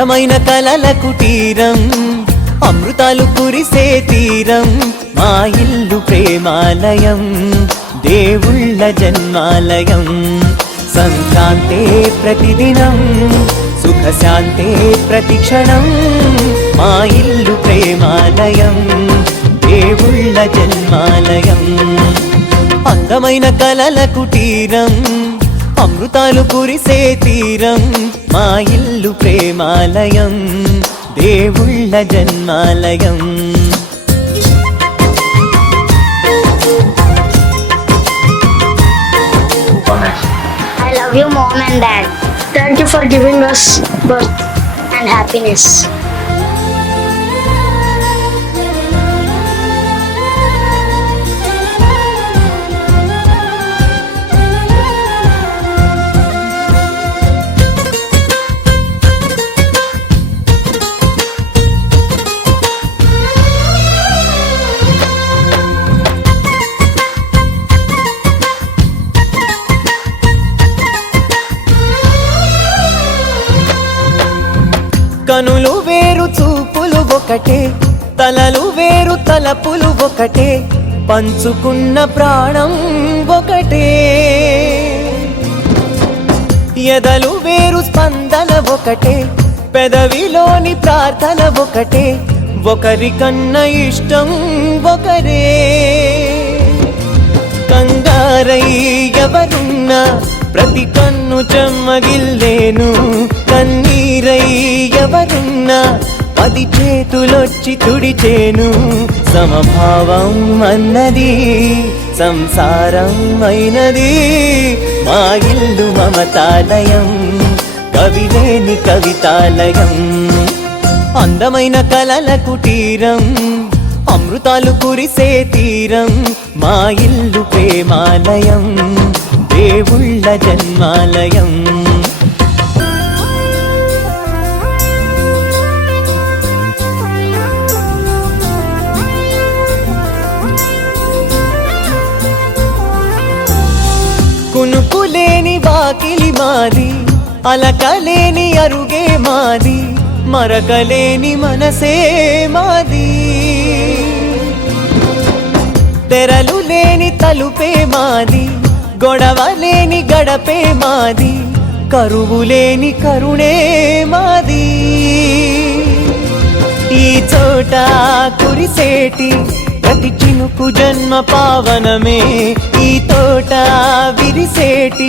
అందమైన కలల కుటీరం, అమృతాలు కురిసే తీరం, మా ఇల్లు ప్రేమాలయం, దేవుళ్ళ జన్మాలయం. సంక్రాంతే ప్రతిదినం, సుఖశాంతే ప్రతిక్షణం, మా ఇల్లు ప్రేమాలయం, దేవుళ్ళ జన్మాలయం. అందమైన కలల కుటీరం, అమృతాలు కురిసే తీరం, మా ఇల్లు ప్రేమాలయం, దేవుళ్ళ జన్మాలయం. I love you, Mom and Dad. Thank you for giving us birth and happiness. కనులు వేరు చూపులు ఒకటే, తలలు వేరు తలపులు ఒకటే, పంచుకున్న ప్రాణం ఒకటే. ఎదలు వేరు స్పందన ఒకటే, పెదవిలోని ప్రార్థన ఒకటే, ఒకరికన్నా ఇష్టం ఒకరే. కంగారై ఎవరున్నా ప్రతి కన్ను చెమ్మగిల్లేను, కన్నీరై ఎవరున్నా 10 చేతులొచ్చి తుడిచేను. సమభావం అన్నది సంసారం అయినది, మా ఇల్లు మమతాలయం, కవిలేని కవితాలయం. అందమైన కలల కుటీరం, అమృతాలు కురిసే తీరం, మా ఇల్లు ప్రేమాలయం, దేవుళ్ళ జన్మాలయం. కునుకులేని వాకిలి మాది, అలకలేని అరుగే మాది, మరకలేని మనసే మాది. తెరలు లేని తలుపే మాది, గొడవ లేని గడపే మాది, కరువు లేని కరుణే మాది. ఈ చోట కురిసేటి ప్రతి చినుకు జన్మ పావనమే, ఈ తోట విరిసేటి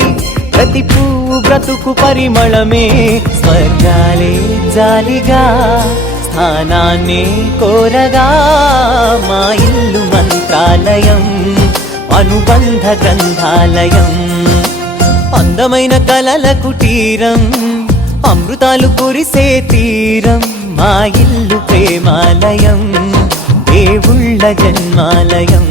ప్రతి పువ్వు బ్రతుకు పరిమళమే. స్వర్గాలే జాలిగా స్థానాన్ని కోరగా, మా ఇల్లు మంత్రాలయం, అనుబంధ గ్రంథాలయం. అందమైన కలల కుటీరం, అమృతాలు కురిసే తీరం, మా ఇల్లు ప్రేమాలయం, దేవుళ్ళ జన్మాలయం.